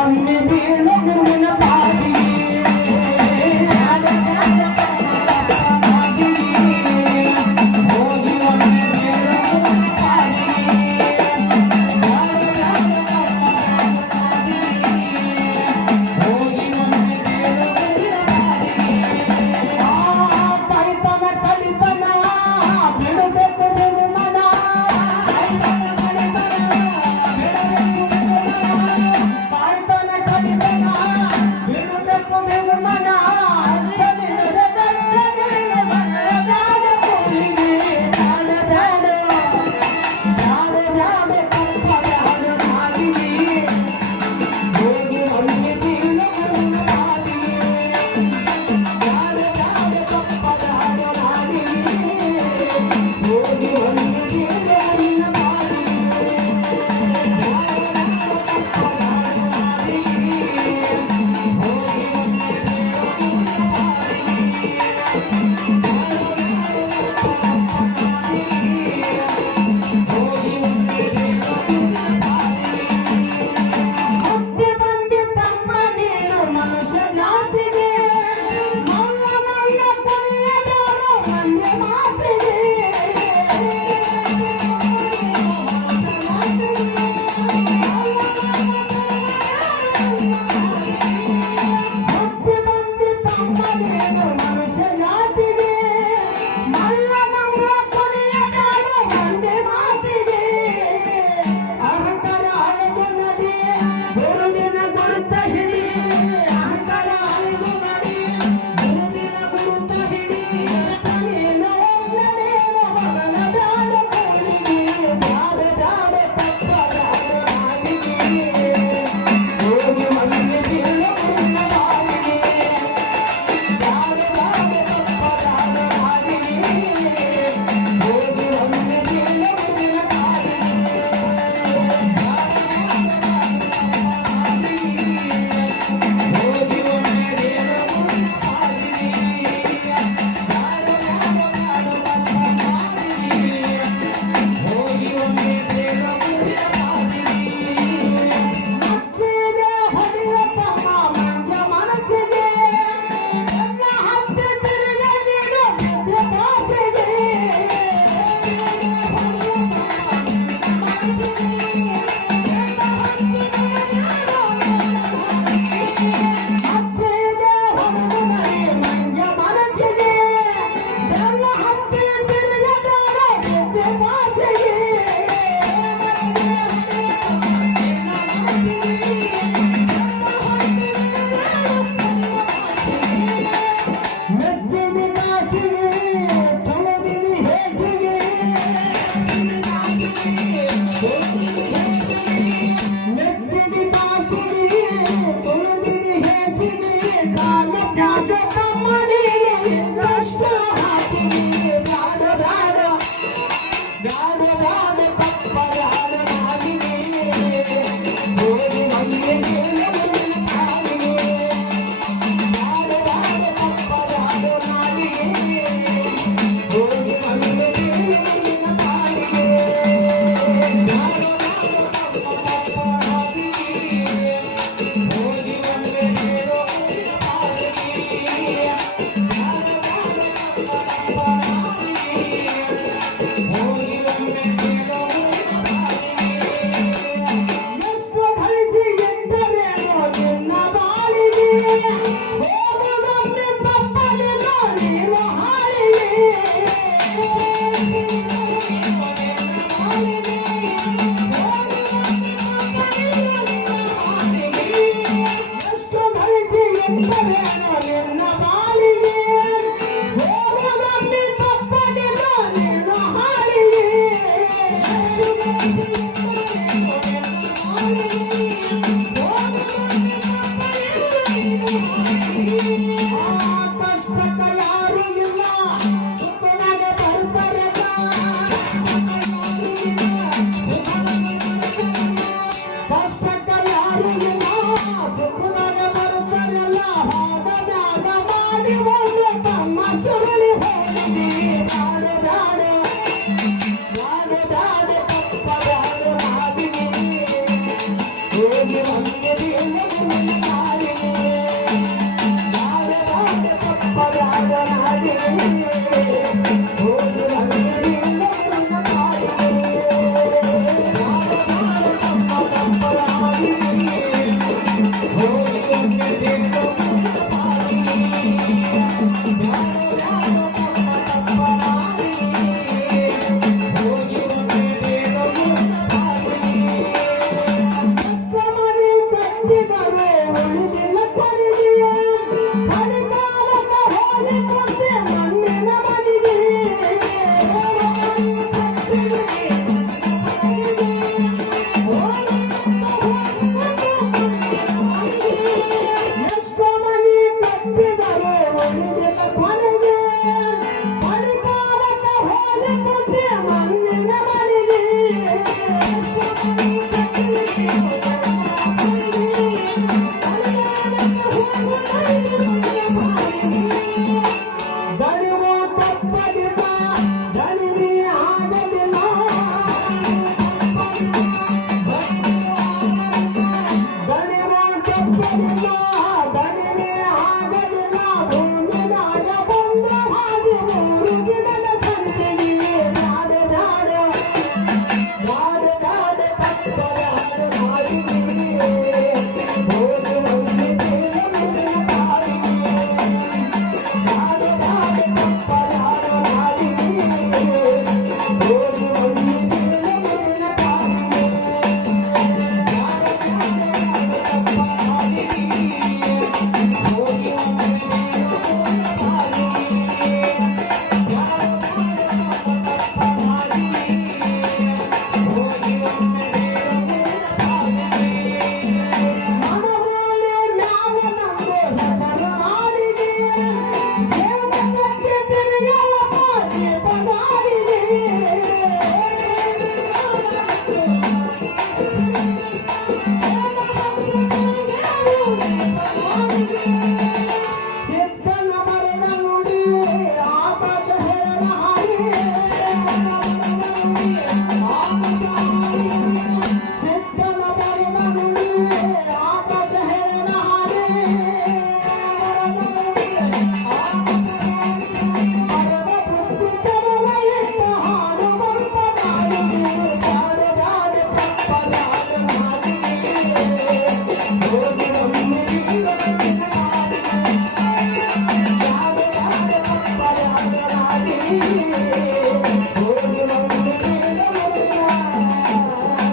one may be another one.